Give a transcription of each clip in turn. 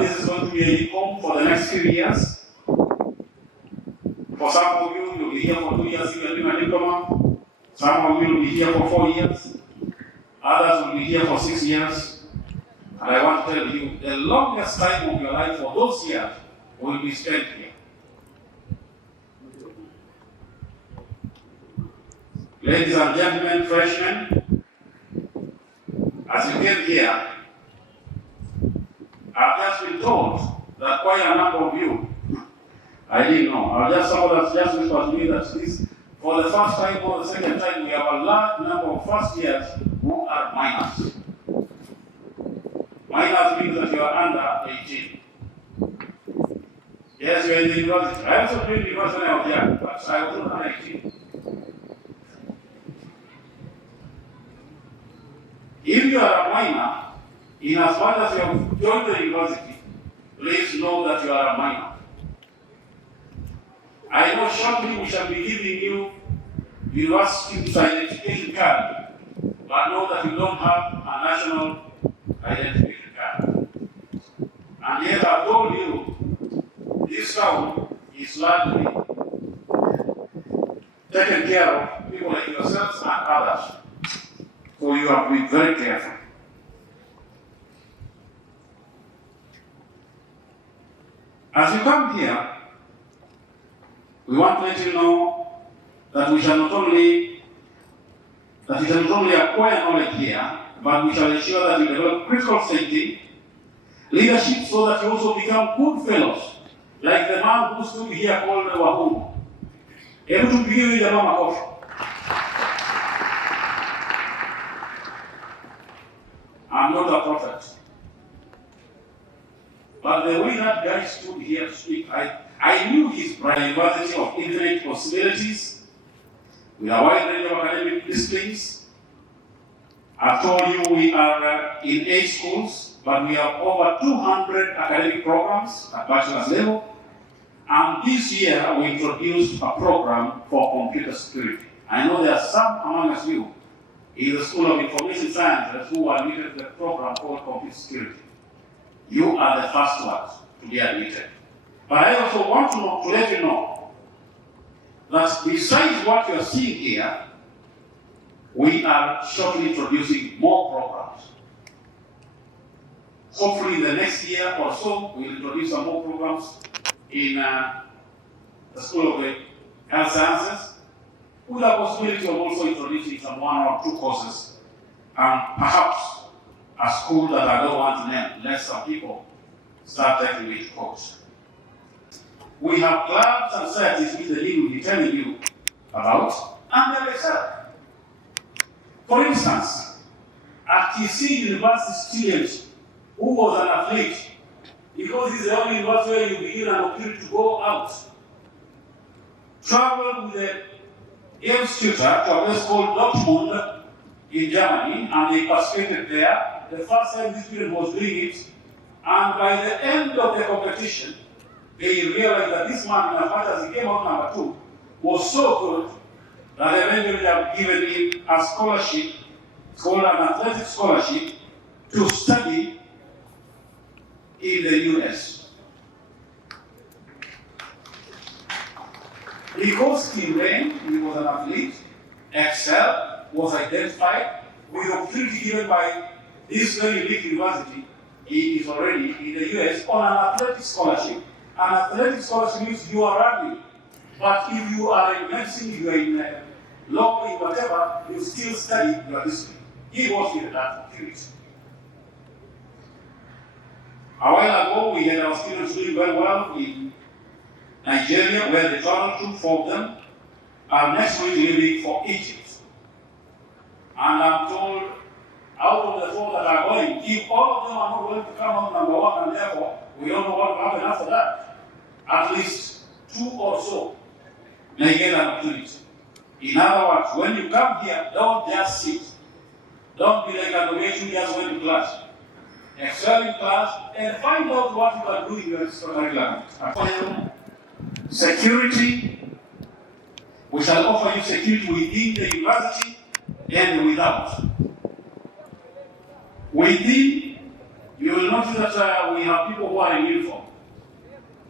this is going to be a home for the next few years. For some of you, you'll be here for 2 years if you're doing a diploma. Some of you will be here for 4 years. Others will be here for 6 years. And I want to tell you, the longest time of your life for those years will be spent here. Ladies and gentlemen, freshmen, as you came here, I've just been told that quite a number of you, I didn't know, someone has just whispered to me that this, for the first time or the second time, we have a large number of first years who are minors. Minors means that you are under 18. Yes, you are in the university. I also played university when I was young, but I was not under 18. If you are a minor, in as much as you have joined the university, please know that you are a minor. I know shortly we shall be giving you university identification card, but know that you don't have a national identification card. And yet I told you, this town is largely taken care of people like yourselves and others. So you have to be very careful. As you come here, we want to let you know that we shall not only acquire knowledge here, but we shall ensure that you develop critical thinking, leadership, so that you also become good fellows, like the man who stood here called Wahungu. Able to begin with the mama coffee. I'm not a prophet. But the way that guy stood here to speak, I knew his bright university of infinite possibilities, with a wide range of academic disciplines. I've told you we are in 8 schools, but we have over 200 academic programs at bachelor's level. And this year we introduced a program for computer security. I know there are some among you in the School of Information Sciences who are admitted to the program called computer security. You are the first ones to be admitted. But I also want to let you know that besides what you are seeing here, we are shortly introducing more programs. Hopefully in the next year or so, we'll introduce some more programs in the School of Health Sciences, with the possibility of also introducing some 1 or 2 courses, and perhaps a school that I don't want to name, let some people start taking it course. We have clubs and societies which the league will be telling you about, and they excel. For instance, at Kisii University student who was an athlete, because it's the only university where you begin an opportunity to go out, traveled with a games tutor to a place called Dortmund in Germany, and they participated there. The first time this student was doing it, and by the end of the competition, they realized that this man, as much as he came out number 2, was so good that they eventually have given him a scholarship, called an athletic scholarship, to study in the US. Because he ran, he was an athlete, excelled, was identified with the opportunity given by this very big university. He is already in the US on an athletic scholarship. An athletic scholarship means you are running. But if you are in medicine, if you are in law, in whatever, you still study your discipline. He was given that opportunity. A while ago, we had our students doing very well in Nigeria, where they traveled to, 4 of them. And next week, leaving for Egypt. And I'm told, out of the 4 that are going, if all of them are not going to come out number 1, and therefore, we don't know what will happen after that, at least 2 or so may get an opportunity. In other words, when you come here, don't just sit. Don't be like a donation just went to class. Excel in class and find out what you are doing in your extracurricular. Security, we shall offer you security within the university and without. Within, You will notice that we have people who are in uniform.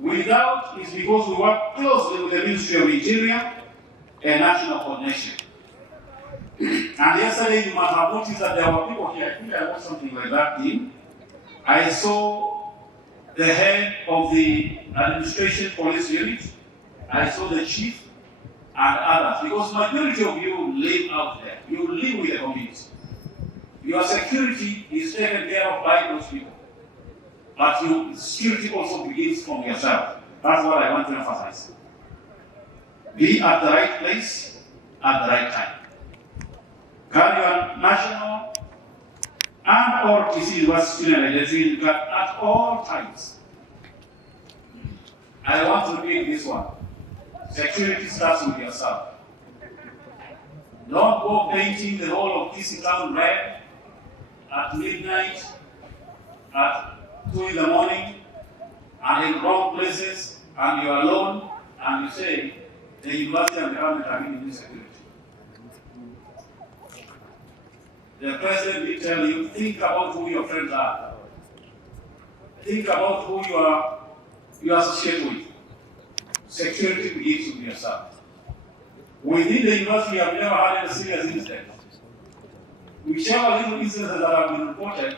Without is because we work closely with the Ministry of Interior and National Coordination. And yesterday you must have noticed that there were people here. I think I watched something like that in. I saw the head of the administration police unit. I saw the chief and others. Because majority of you live out there. You live with the community. Your security is taken care of by those people. But your security also begins from yourself. That's what I want to emphasize. Be at the right place at the right time. Carry your national and or Kisii student identity at all times. I want to repeat this one. Security starts with yourself. Don't go painting the whole of Kisii town red at midnight, at 2 in the morning, and in wrong places, and you're alone, and you say the university and the government are giving you security. The president will tell you, think about who your friends are. Think about who you associate with. Security begins with yourself. Within the university, we have never had any serious incident. Whichever little incidents that have been reported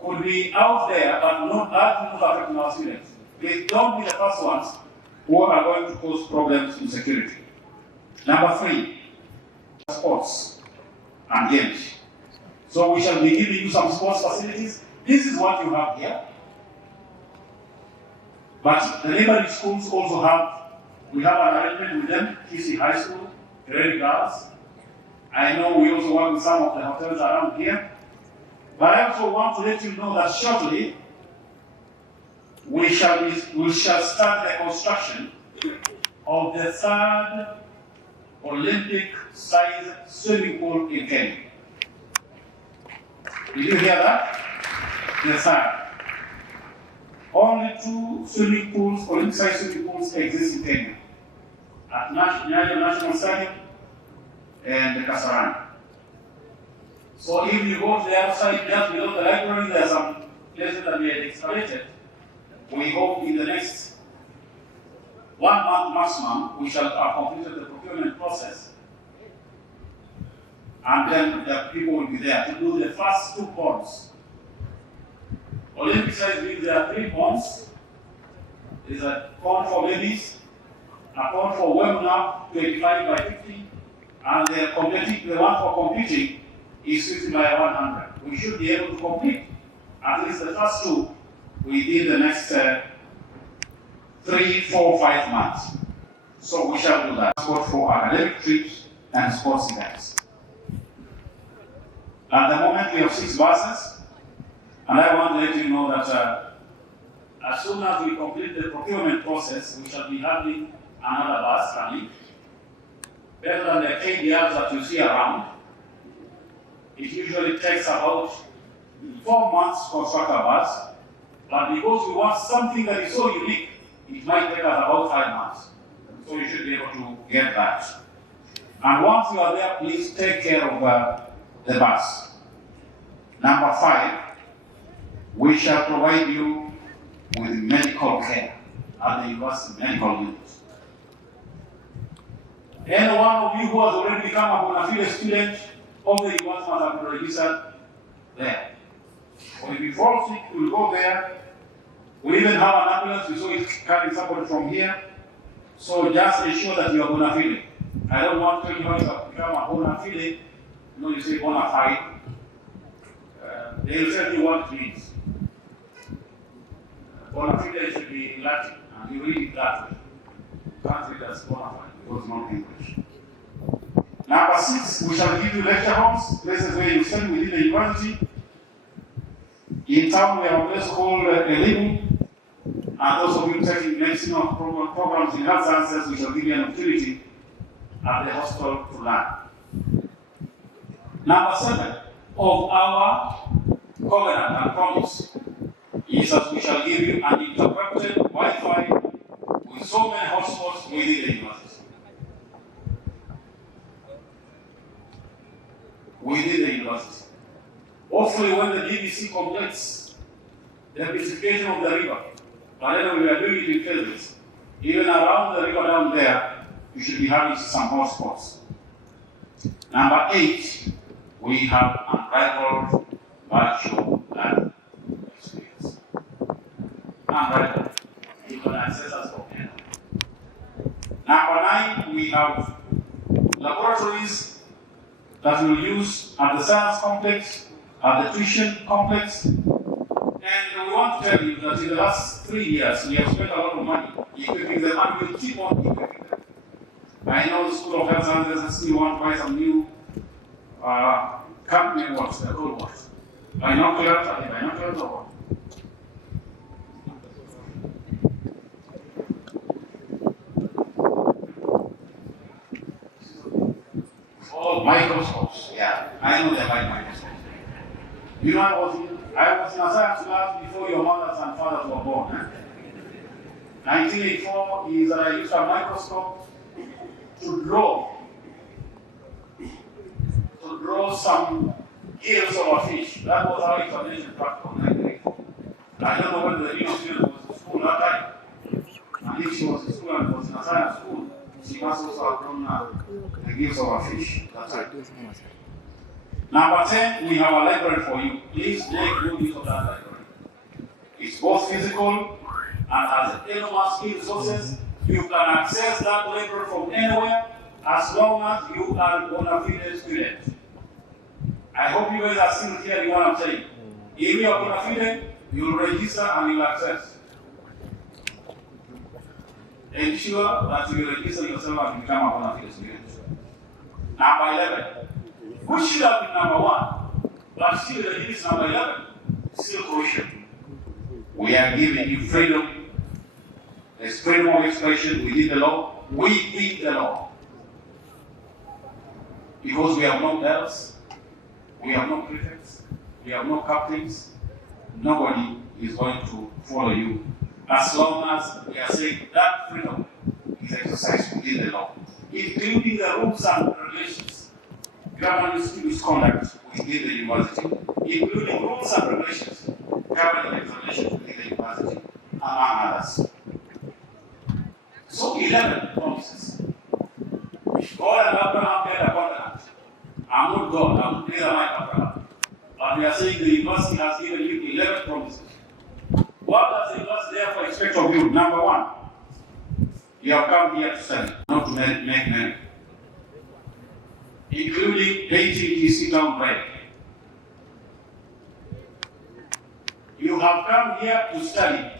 could be out there, but not affecting our students. They don't be the first ones who are going to cause problems in security. Number 3, sports and games. So we shall be giving you some sports facilities. This is what you have here. But the neighboring schools also we have an arrangement with them, Kisii High School, Grade Girls. I know we also work with some of the hotels around here. But I also want to let you know that shortly, we shall start the construction of the 3rd Olympic-sized swimming pool in Kenya. Did you hear that? The 3rd. Only 2 swimming pools, Olympic-sized swimming pools, exist in Kenya. At Nyayo National Stadium and Kasarani. So if you go to the other side, just below the library, there are some places that we have excavated. We hope in the next 1 month maximum, we shall have completed the procurement process. And then the people will be there to do the first 2 ponds. Olympic size means there are 3 ponds. There's a pond for babies, a pond for women now, 25 by 50, and the one for competing is 50 by 100. We should be able to complete at least the first 2 within the next 3, 4, 5 months. So we shall do that. Sport for academic trips and sports events. At the moment we have 6 buses, and I want to let you know that as soon as we complete the procurement process, we shall be having another bus running. Better than the KDRs that you see around. It usually takes about 4 months to construct a bus, but because we want something that is so unique, it might take us about 5 months. So you should be able to get that. And once you are there, please take care of the bus. Number 5, we shall provide you with medical care at the university medical unit. Any one of you who has already become a bona fide student of the university must have been registered there. So if you fall sick, you will go there. We even have an ambulance, we saw it carrying somebody from here. So just ensure that you are bona fide. I don't want to tell you how to become a bona fide. You say bona fide. They will tell you what it means. Bona fide should be in Latin, and you read it that way. Can't read as bona fide, because it's not English. Number 6, we shall give you lecture halls, places where you study within the university. In town, we have a place called Elimu, and those of you taking medicinal programs in health sciences, we shall give you an opportunity at the hospital to learn. Number 7 of our covenant and promise is that we shall give you an interrupted Wi-Fi with so many hotspots within the university. Within the university. Hopefully when the DVC completes the beautification of the river. But anyway, we are doing it in phases. Even around the river down there, you should be having some hotspots. Number 8, we have unrivaled virtual learning experience. Unrivaled. You can access us from here. Number 9, we have laboratories that we'll use at the science complex, at the tuition complex. And we want to tell you that in the last 3 years, we have spent a lot of money equipping them, and we'll keep on equipping them. I know the School of Health Sciences still want to buy some new company, what's they're called what? Binoculars, are they binoculars or what? Oh, microscopes. Yeah, I know they're like microscopes. You know, I was in a science class before your mothers and fathers were born. 1984 is that I used a microscope to draw some gills of a fish. That was our examination practical. I don't know whether the new student was in school that time. And if she was in school and was in a science school, she must also have drawn the gills of a fish. That's right. Number 10, we have a library for you. Please make good use of that library. It's both physical and has enormous key resources. You can access that library from anywhere as long as you are a bona fide student. I hope you guys are still hearing what I'm saying. If you are bona fide, you'll register and you'll access. Ensure that you register yourself and become a bona fide student. Number 11. Which should have been number 1, but still it is number 11. Still crucial. We are giving you freedom. There's freedom of expression within the law, within the law. Because we have no bells, we have no prefects, we have no captains, nobody is going to follow you as long as we are saying that freedom is exercised within the law, including the rules and regulations governing students' conduct within the university, including rules and regulations governing examinations within the university, among others. So 11 promises. If God and Abraham made a covenant, I'm not God, I'm not neither like Abraham. But we are saying the university has given you 11 promises. What does the university therefore expect of you? Number 1, you have come here to study, not to make money. Including painting Kisii town bread. You have come here to study,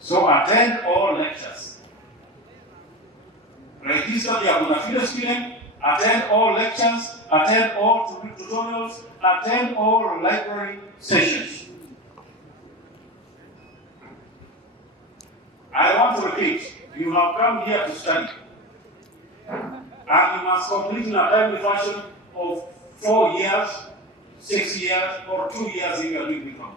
so attend all lectures. Register the bona fide student, attend all lectures, attend all tutorials, attend all library sessions. I want to repeat, you have come here to study. And you must complete in a timely fashion of 4 years, 6 years, or 2 years if you are doing become.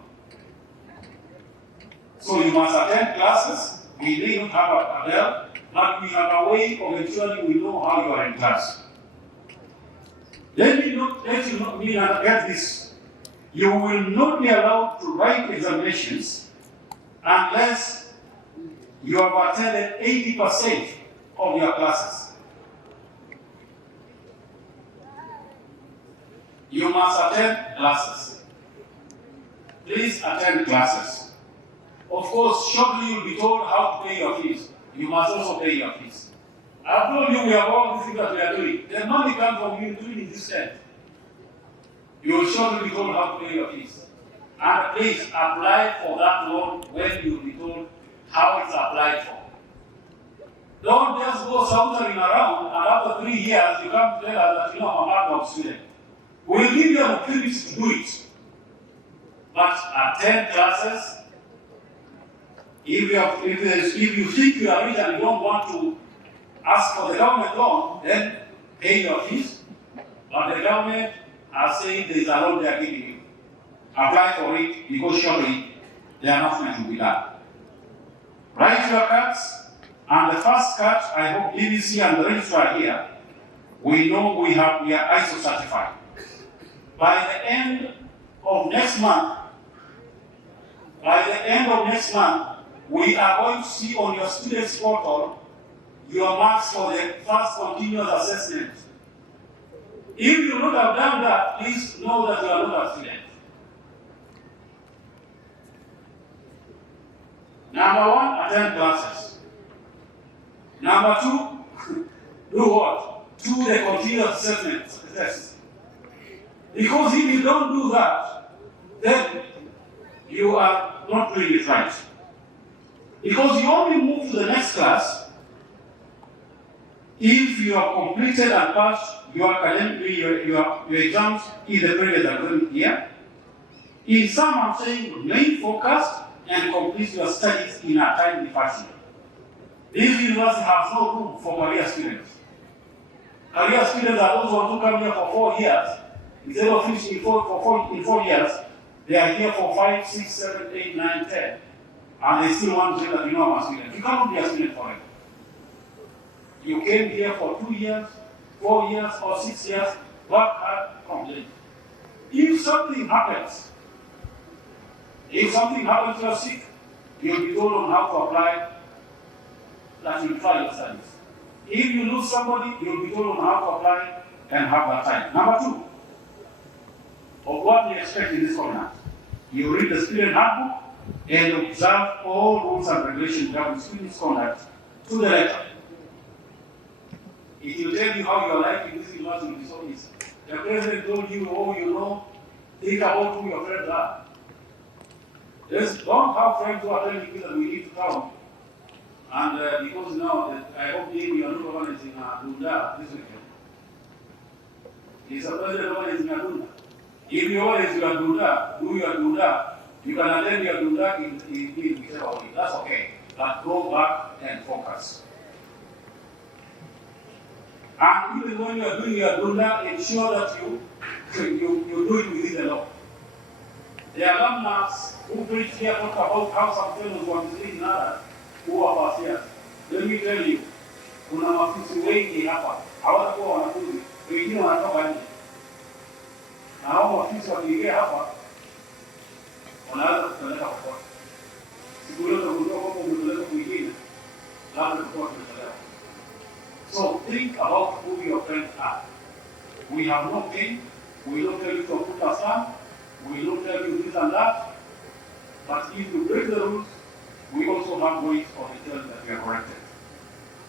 So you must attend classes. We didn't have a bell, but we have a way of ensuring we know how you are in class. Let me get this. You will not be allowed to write examinations unless you have attended 80% of your classes. You must attend classes. Please attend classes. Of course, shortly you'll be told how to pay your fees. You must also pay your fees. I've told you we have all these things that we are doing. The money comes from you doing this end. You will shortly be told how to pay your fees. And please apply for that loan when you'll be told how it's applied for. Don't just go sauntering around and after 3 years you come to tell us that I'm a backup student. We'll give you an opportunity to do it. But attend classes. If you think you are rich and you don't want to ask for the government loan, then pay your fees. But the government has said there is a loan they are giving you. Apply for it because surely the announcement will be done. Write your cards, and the first card, I hope BBC and the registrar here, we know we are ISO certified. By the end of next month, By the end of next month, we are going to see on your students' portal your marks for the first continuous assessment. If you would have done that, please know that you are not a student. Number one, attend classes. Number two, do what? Do the continuous assessment test. Because if you don't do that, then you are not doing it right. Because you only move to the next class if you have completed and passed your academic, your exams in the previous academic year. In some, I'm saying remain focused and complete your studies in a timely fashion. This university has no room for career students. Career students are those who come here for 4 years. Instead of finishing in 4 years, they are here for 5, 6, 7, 8, 9, 10. And they still want to say that you know I'm a student. You cannot be a student forever. You came here for 2 years, 4 years, or 6 years, work hard, complete. If something happens, you're sick, you'll be told on how to apply that you'll try your studies. If you lose somebody, you'll be told on how to apply and have that time. Number two, of what we expect in this covenant. You read the student handbook and observe all rules and regulations governing students' conduct to the letter. It will tell you how your life in this university will be so easy. The president told you, oh, you know, think about who your friends are. Just don't have friends who are telling you that we need to come. And because now, I hope maybe your new one is in Dunda this weekend. He's a president one is in Dunda. If you always do your Dunda, you can attend your Dunda in whichever way. That's okay. But go back and focus. And even when you are doing your Dunda, ensure that you do it within the law. There are alumnus who preach here talk about how some fellows were misleading others who are past years. Let me tell you, kuna maafisa wengi hapa hawatakuwa wanafunzi, wengine wanatoka nje. Na hao maafisa wakiingia hapa wanaweza kupeleka popote. Siku yote kujua kwamba umepeleka kwingine, labda tutakuwa tumechelewa. So think about who your friends are. We have no pain. We don't tell you to put us down. We don't tell you this and that. But if you break the rules, we also have ways of ensuring that we are corrected.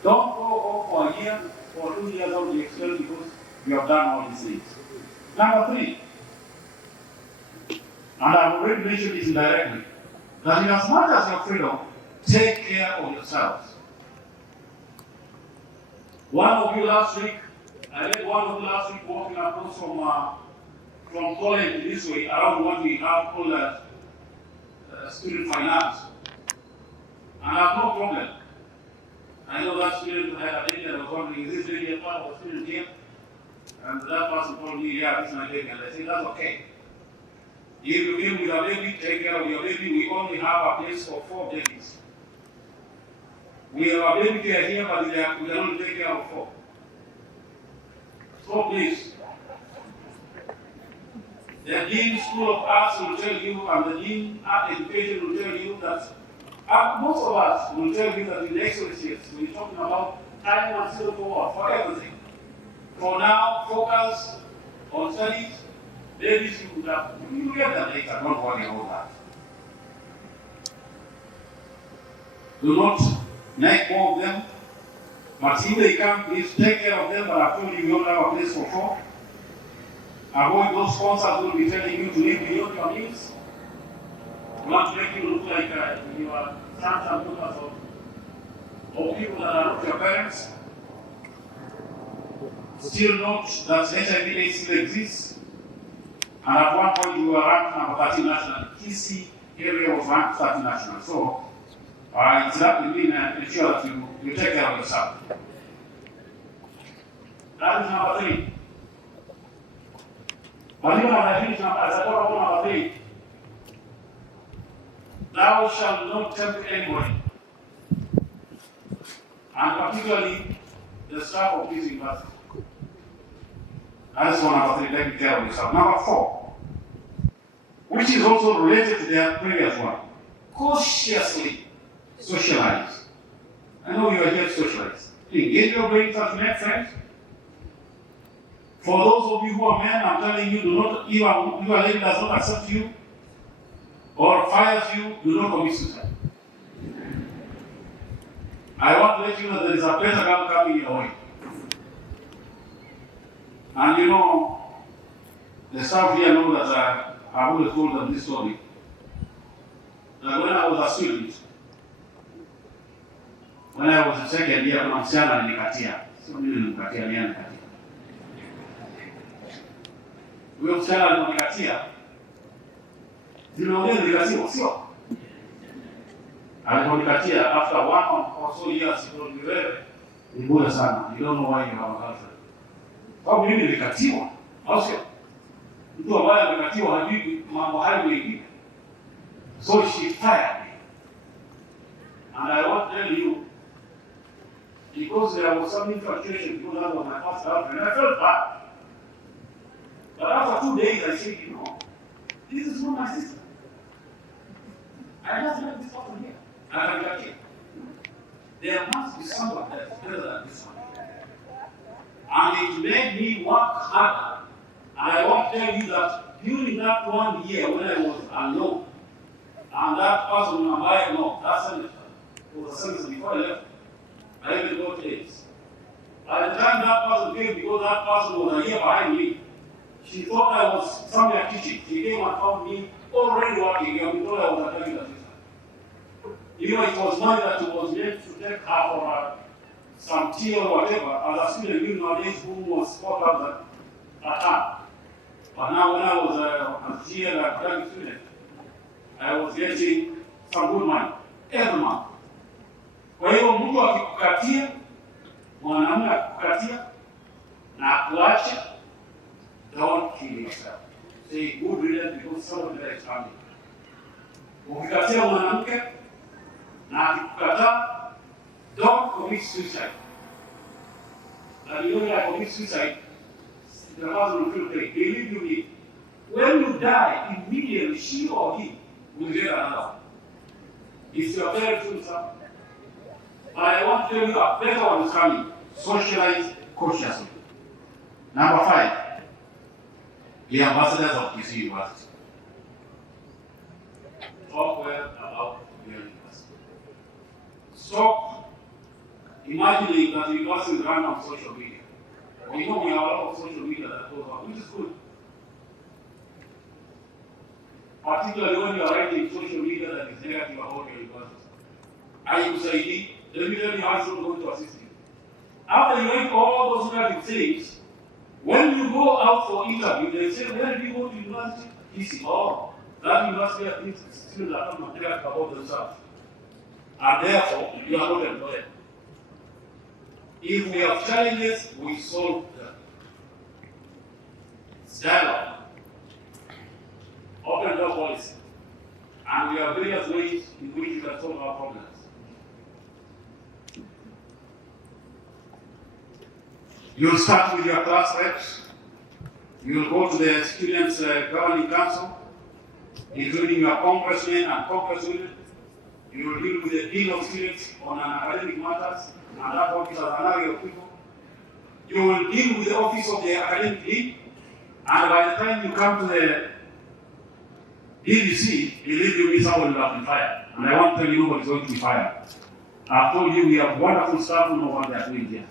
Don't go home for a year or 2 years out of the experience because you have done all these things. Number three, and I've already mentioned this indirectly, that in as much as your freedom, take care of yourselves. One of you last week, I read one of you last week walking across from college this way around what we have called student finance. And I have no problem. I know that student had a baby and I was wondering, is this really a part of a student here? And that person told me, yeah, this is my baby. And I said, that's okay. If you came with a baby, take care of your baby. We only have a place for 4 babies. We have a baby care here, but we can only take care of 4. So please, the Dean School of Arts will tell you, and the Dean Art Education will tell you that most of us will tell you that in the Exodus years, we're talking about time and still for everything. For now, focus on studies. Babies, you get that later, don't worry about that. Do not make more of them. But if they come, please take care of them. But I told you, we don't have a place for 4. Avoid those sponsors who will be telling you to live beyond your means. We want to make you look like you are sons and daughters of people that are not your parents. Still note that HIV still exists. And at one point you were ranked number 13 national. Kisii area was ranked 13 national. So it's that you mean ensure that you take care of yourself. That is number 3. But even when I finish as I talk about number 3, thou shalt not tempt anybody, and particularly the staff of this university. That is one number 3, take care of yourself. Number 4, which is also related to the previous one. cautiously socialize. I know you are here to socialize. Engage your brain to make friends. For those of you who are men, I'm telling you, do not, if your lady does not accept you or fires you, do not commit suicide. I want to let you know there is a better girl coming your way. And you know, the staff here know that I've always told them this story. That when I was a student, when I was in second year, kuna msichana alinikatia. Sio mimi nilimkatia, ni anikatia. Huyo msichana alinikatia. Zinaongea nilikatiwa, sio? Aliponikatia after 1 or so years, he told me, wewe ni bora sana. You don't know why you have a girlfriend. Kwa mimi nilikatiwa, au sio? Mtu ambaye amekatiwa hajui mambo hayo mengine. So she fired me. And I want to tell you, because there was some infatuation because that was my first girlfriend, I felt bad. But after 2 days, I said, you know, this is not my sister. I just met this person here. I can get it. There must be someone that is better than this one. And it made me work harder. And I want to tell you that during that 1 year when I was alone, and that person in my no, that semester was a semester before I left, I even got A's. By the time that person came, because that person was a year behind me, she thought I was somewhere teaching. She came and found me already working, and we thought I was attending the teacher. You know, it was money that was meant to take her for some tea or whatever, as a student, you nowadays who was caught up that time. But now when I was a tea and a graduate student, I was getting some good money every month. Kwa hiyo mtu akikukatia, mwanamume akikukatia na akuache, don't kill yourself. Say good riddance because somebody that is coming. Ukikatia mwanamke na akikukataa, don't commit suicide. And you know when I commit suicide, the person will feel pain. Believe you me, when you die, immediately she or he will get another one. It's your parents doing something. But I want to tell you a better one is coming. Socialize cautiously. Number 5, the ambassadors of Kisii University. Talk well about your university. Stop imagining that the university is run on social media. We know we have a lot of social media that goes on, which is good. Particularly when you are writing social media that is negative about your university. IUCID, let me tell you how it's not going to assist you. After you write all those negative things, when you go out for interview, they say, where did you go to university? Kisii. Oh, that university has things students that come and negative about themselves. And therefore, you are not employed. If we have challenges, we solve them. It's dialogue. Open door policy. And we have various ways in which we can solve our problems. You'll start with your class reps. You'll go to the students' governing council, including your congressmen and congresswomen. You will deal with the dean of students on academic matters, and that office has an area of people. You will deal with the office of the academic dean, and by the time you come to the DDC, believe you me, someone will have been fired. And I want to tell you nobody is going to be fired. I've told you we have wonderful staff who know what they are doing here.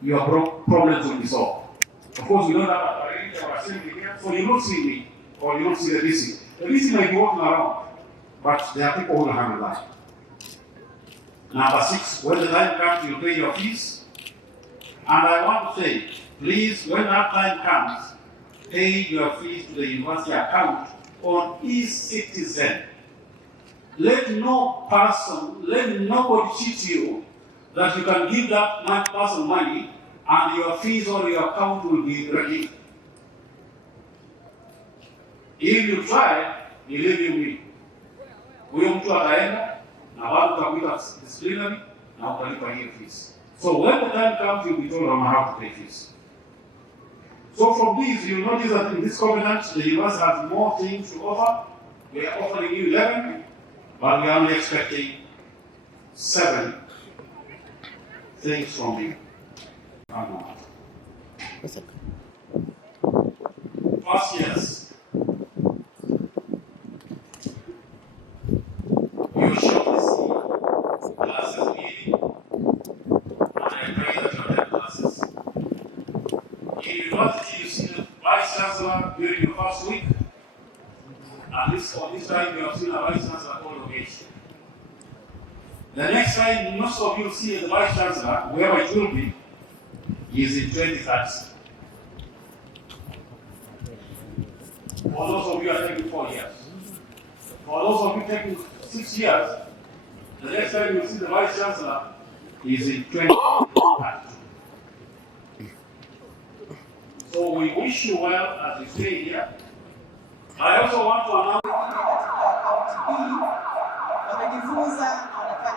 Your problems will be solved. Of course, we don't have a arrange or assembly here, so you don't see me, or you don't see the DC. The DC might be walking around, but there are people who will handle that. Number 6, when the time comes, you pay your fees. And I want to say, please, when that time comes, pay your fees to the university account on eCitizen. Let no person, let nobody cheat you that you can give that person money and your fees or your account will be ready. If you try, believe you me, huyo mtu ataenda na watu utakuita disciplinary na utalipa hiyo fees. So when the time comes, you'll be told on how to pay fees. So from these, you'll notice that in this covenant, the university has more things to offer. We are offering you 11, but we are only expecting 7 things from you. First, yes, you shortly see classes meeting, and I pray that you attend classes. In university, you see the Vice Chancellor during your first week. At least for this time, you have seen a Vice Chancellor called Location. The next time, most of you see the Vice Chancellor, wherever it will be, is in 2030. For those of you who are taking 4 years. For those of you taking 6 years, the next time you see the Vice Chancellor is in 2030. So we wish you well as you stay here. I also want to announce wamejifunza